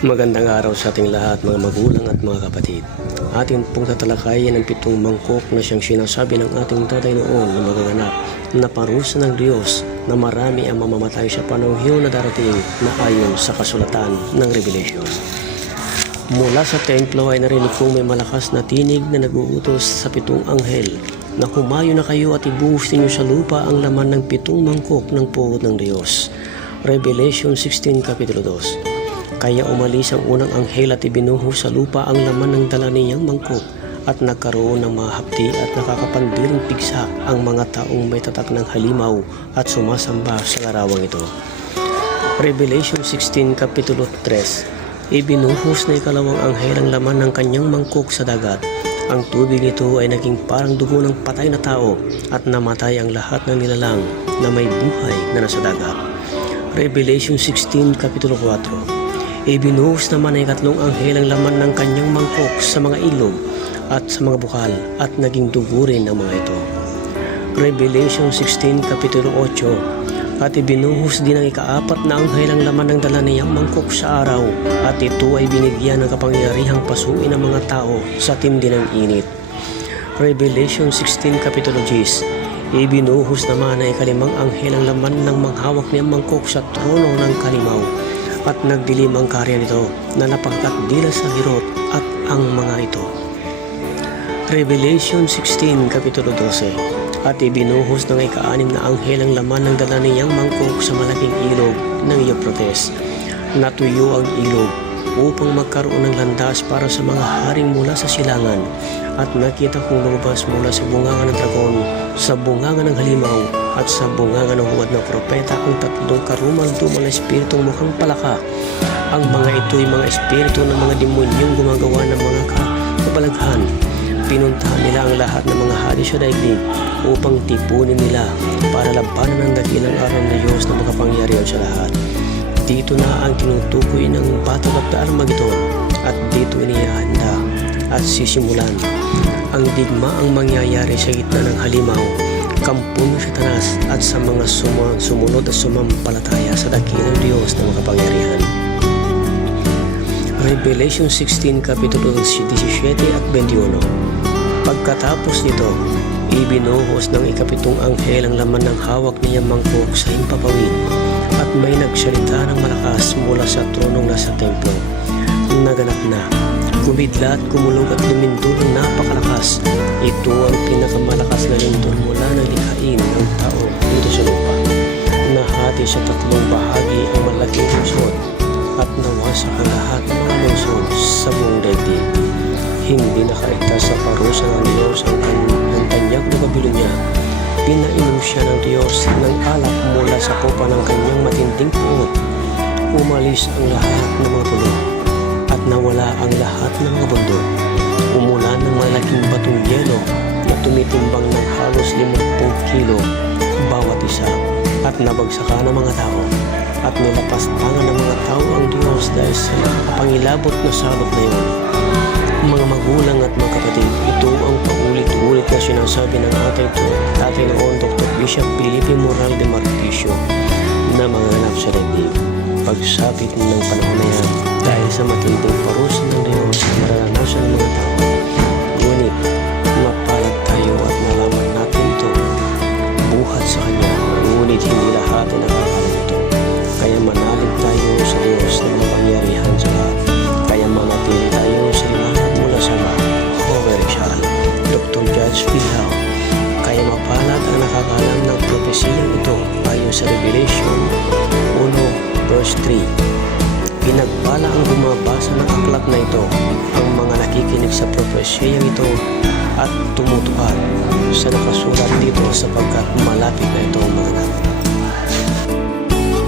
Magandang araw sa ating lahat, mga magulang at mga kapatid. Atin pong tatalakayin ang 7 mangkok na siyang sinasabi ng ating tatay noon na magaganap na parusa ng Diyos na marami ang mamamatay sa panahon na darating na ayon sa kasulatan ng Revelation. Mula sa templo ay narinig kong may malakas na tinig na nag-uutos sa 7 anghel na humayo na kayo at ibuhos ninyo sa lupa ang laman ng 7 mangkok ng puot ng Diyos. Revelation 16, Kapitulo 2. Kaya umalis ang unang anghel at ibinuhos sa lupa ang laman ng dala niyang mangkok at nagkaroon ng mga hapdi at nakakapandiring pigsa ang mga taong may tatak ng halimaw at sumasamba sa larawang ito. Revelation 16, Kapitulo 3. Ibinuhos na ikalawang anghel ang laman ng kanyang mangkok sa dagat. Ang tubig nito ay naging parang dugo ng patay na tao at namatay ang lahat ng nilalang na may buhay na nasa dagat. Revelation 16, Kapitulo 4. Ibinuhos naman ay ikatlong anghel ang laman ng kanyang mangkok sa mga ilog at sa mga bukal at naging dugo rin ang mga ito. Revelation 16, Kapitulo 8. At ibinuhos din ang ikaapat na anghel ang laman ng dala niyang mangkok sa araw at ito ay binigyan ng kapangyarihang pasuin ng mga tao sa tindi ng init. Revelation 16, Kapitulo 10. Ibinuhos naman ay ikalimang anghel ang laman ng manghawak niyang mangkok sa trono ng kalimaw at nagdilim ang karya nito na napagkatdila sa hirot at ang mga ito. Revelation 16, Kapitulo 12. At ibinuhos ng ika-6 na anghel ang laman ng dala niyang mangkok sa malaking ilog ng Euphrates. Natuyo ang ilog upang magkaroon ng landas para sa mga haring mula sa silangan at nakita kong lumabas mula sa bunganga ng dragon, sa bunganga ng halimaw at sa bunganga ng huwad ng propeta ang 3 karumal-dumal na espiritong mukhang palaka. Ang mga ito ay mga espiritu ng mga demonyong gumagawa ng mga kabalaghan. Pinuntahan nila ang lahat ng mga hari sa daigdig upang tipunin nila para labanan ang dakilang araw ng Diyos na makapangyarihan sa lahat. Dito na ang tinutukoy ng Battle of the Armageddon at dito inihahanda at sisimulan ang digmaang mangyayari sa gitna ng halimaw, kampo ng Satanas at sa mga sumunod at sumampalataya sa dakilang Diyos na makapangyarihan. Revelation 16, Kapitulo 17 at 21. Pagkatapos nito, ibinuhos ng ikapitong anghel ang laman ng hawak niyang mangkok sa himpapawid at may nagsalita ng malakas mula sa tronong nasa templo. Naganap na, kumidlat, kumulog at lumindol ng napakalakas. Ito ang pinakamalakas na lindol mula ng likhain ng tao dito sa lupa. Nahati sa 3 bahagi ang malaking lungsod at nawasak ang lahat ng mga lungsod sa buong daigdig. Hindi nakaligtas sa parusa ng Diyos ang tanyag na Babilonia. Pinainom siya ng Diyos ng alak mula sa kopa ng kanyang matinding puot. Umalis ang lahat ng mga puno at nawala ang lahat ng mga bundok. Umulan ng malaking batong yelo na tumitimbang ng halos 50 kilo bawat isa at nabagsakan ng mga tao at nilapastangan ng mga tao ang Diyos dahil sa nakakapangilabot na salot na iyon. Mga magulang at mga kapatid, ito ang paulit-ulit na sinasabi ng tatay noon Dr. Bishop Felipe Moral de Marquisio na manganap sa daigdig. Pagsapit ng panahon na yan dahil sa matinding parusa ng Diyos na mararanasan ng mga tao. Ngunit mapalad tayo at nalaman natin ito buhat sa Kanya, ngunit hindi lahat ay nakakalam ito. Kaya manalig tayo sa Diyos na mapangyarihan sa lahat. Kaya manatili tayo sa liwanag mula sa lahat. Hover Shal, Dr. Judge Philhao. Kaya mapalad ang nakakalam ng propesiyang ito ayon sa Revelation 1 verse 3. Pinagpala ang bumabasa ng aklat na ito, ang mga nakikinig sa propesiyang ito at tumutupad sa nakasulat dito sapagkat malapit na ito ang mga